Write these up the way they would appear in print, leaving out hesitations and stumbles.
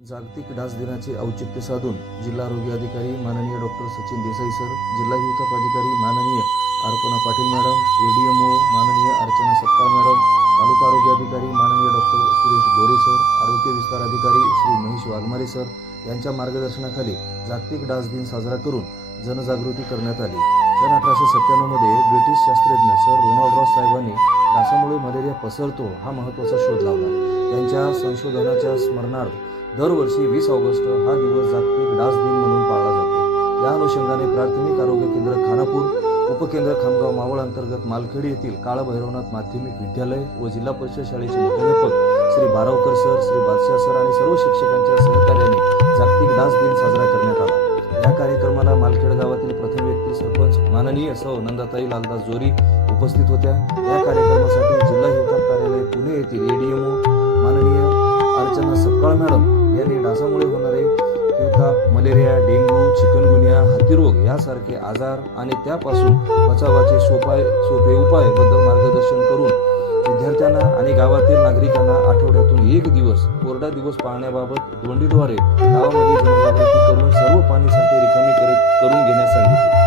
जागतिक डास दिनाचे औचित्य साधून जिल्हा आरोग्य अधिकारी माननीय डॉक्टर सचिन देसाई सर, जिल्हा युवक अधिकारी माननीय अर्पणा पाटील मॅडम, एडीएमओ माननीय अर्चना सत्ताळ मॅडम, तालुका आरोग्य अधिकारी माननीय डॉक्टर सुरेश गोरे सर, आरोग्य विस्तार अधिकारी श्री महेश वाघमारे सर यांच्या मार्गदर्शनाखाली जागतिक डास दिन साजरा करून जनजागृती करण्यात आली। सन 1897 मध्ये ब्रिटिश शास्त्रज्ञ सर रोनाल्ड रॉस साहेबांनी डासामुळे मलेरिया पसरतो हा महत्त्वाचा शोध लावला। त्यांच्या संशोधनाच्या स्मरणार्थ दरवर्षी 20 ऑगस्ट हा दिवस जागतिक डास दिन म्हणून पाळला जातो। या अनुषंगाने प्राथमिक आरोग्य केंद्र खानापूर, उपकेंद्र खामगाव मावळ अंतर्गत मालखेड येथील काळभैरवनाथ माध्यमिक विद्यालय व जिल्हा परिषद शाळेचे मुख्याध्यापक श्री बारावकर सर, श्री बादशाह सर आणि सर्व शिक्षकांच्या सहकार्याने जागतिक डास दिन साजरा करण्यात आला। या कार्यक्रमाला मालखेड गावातील प्रथम व्यक्ती सरपंच माननीय सौ नंदाताई लालदास जोरी उपस्थित होत्या। या कार्यक्रमासाठी जिल्हा युवक कार्यालय पुणे येथील एडीएमओ माननीय अर्चना सत्ताळ मॅडम यांनी डासामुळे होणारे हिवताप, मलेरिया, डेंग्यू, चिकनगुनिया, हातीरोग यासारखे आजार आणि त्यापासून बचावाचे सोपे उपाय बद्दल मार्गदर्शन करून विद्यार्थ्यांना आणि गावातील नागरिकांना आठवड्यातून 1 दिवस कोरडा दिवस पाळण्याबाबत दोंडीद्वारे गावामध्ये जनजागृती करून सर्व पाणीसाठे रिकामी करून घेण्यास सांगितले।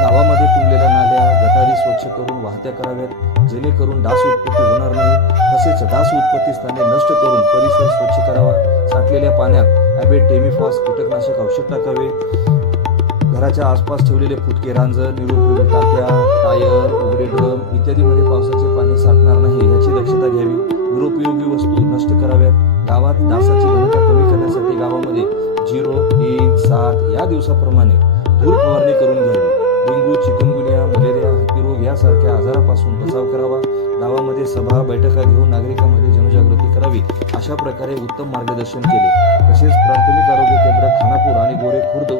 गावामध्ये तुंबलेल्या नाल्या, गटारी स्वच्छ करून वाहत्या कराव्यात, जेणेकरून डास उत्पत्ती होणार नाही। तसेच डास उत्पत्ती स्थाने नष्ट करून परिसर स्वच्छ करावा। साठलेल्या पाण्यात ॲबेटेमिफॉस कीटकनाशक औषध टाकावे। घराच्या आसपास ठेवलेले फुटके रांजण, निरुपयोगी टाक्या, टायर, उघडे ड्रम इत्यादीमध्ये पावसाचे पाणी साठणार नाही याची दक्षता घ्यावी। निरुपयोगी वस्तू नष्ट कराव्यात। गावात डासाची घनता कमी करण्यासाठी गावामध्ये 0, 3, 7 या दिवसाप्रमाणे धूर फवारणी करून घ्यावी। डेंग्यू, चिकनगुनिया, मलेरिया, हातीरोग यासारख्या आजारापासून बचाव करावा। गावामध्ये सभा बैठका घेऊन नागरिकांमध्ये जनजागृती करावी अशा प्रकारे उत्तम मार्गदर्शन केले। तसेच प्राथमिक आरोग्य केंद्र खानापूर आणि गोरे खुर्द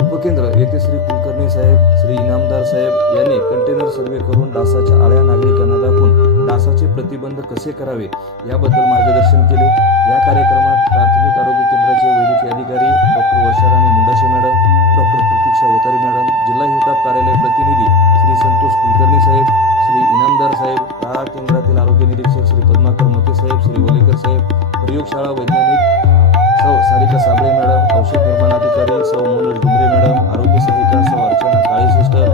उपकेंद्र येथे श्री कुलकर्णी साहेब, श्री इनामदार साहेब यांनी कंटेनर सर्वे करून डासाच्या आळ्या नागरिकांना दाखवून डासाचे प्रतिबंध कसे करावे याबद्दल मार्गदर्शन केले। या कार्यक्रमात प्राथमिक आरोग्य केंद्राचे वैद्यकीय अधिकारी डॉक्टर वर्षाराणी मुंडाशे मॅडम, डॉक्टर प्रतीक्षा अवतारे मॅडम, जिल्हा हिवताप कार्यालय प्रतिनिधी श्री संतोष कुलकर्णी साहेब, श्री इनामदार साहेब, या केंद्रातील आरोग्य निरीक्षक श्री पद्माकर मते साहेब, श्री वलेकर साहेब, प्रयोगशाळा वैज्ञानिक सौ सारिका साबळे मॅडम, औषध निर्माण अधिकारी सौ मोनल डुमरे मॅडम, आरोग्य सहायिका सौ अर्चना काळे सिस्टर,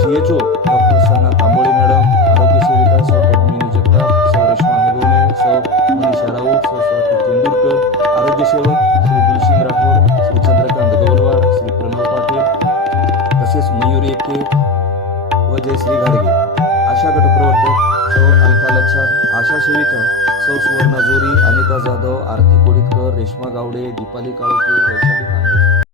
CHO डॉक्टर सन्ना तांबोळे मॅडम, आरोग्य सेविका सौ पद्मिनी जगताप, सौ रेश्मा हगवणे, सौ मनीषा राऊत, सौ स्वाती तेंडुलकर, आरोग्य सेवक श्री दुलसिंग राठोड, श्री चंद्रकांत गवलवाड, श्री प्रणव पाटील, तसेच मयूर एके व जयश्री घाडगे, आशा गटप्रवर्तक सौ अलका लच्छार, आशा सेविका सौ सुवर्णा जोरी, अनिता जाधव, आरती कोळीतकर, रेश्मा गावडे, दीपाली काळोखे, वैशाली